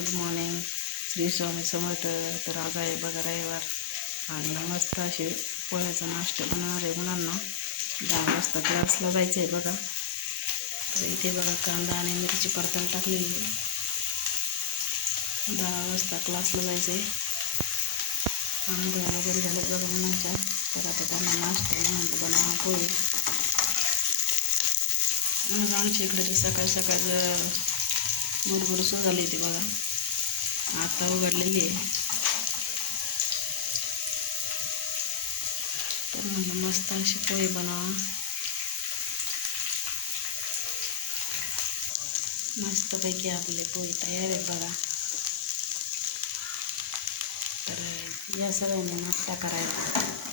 Good morning. Shri Swami Samarth. तर आज आहे बघा रविवार. आणि मस्त असे पोह्याचा नाश्ता बनवणार आहे मुलांना. दहा वाजता क्लासला जायचं आहे बघा. तर इथे बघा कांदा आणि मिरची परतल टाकली दहा वाजता क्लासला जायचं आहे आंघोळ वगैरे झालं बघा मुलांच्या. तर आता त्यांना नाश्ता म्हणून बनवा पोळी मग आमच्या इकडे ते सकाळ सकाळ मुरमुर सुरू झाली होती बघा. आता उघडलेली आहे. तर म्हणलं मस्त अशी पोळी बनवा. मस्तपैकी आपले पोळी तयार आहे बघा. तर या सर्वांनी नाश्ता करायला.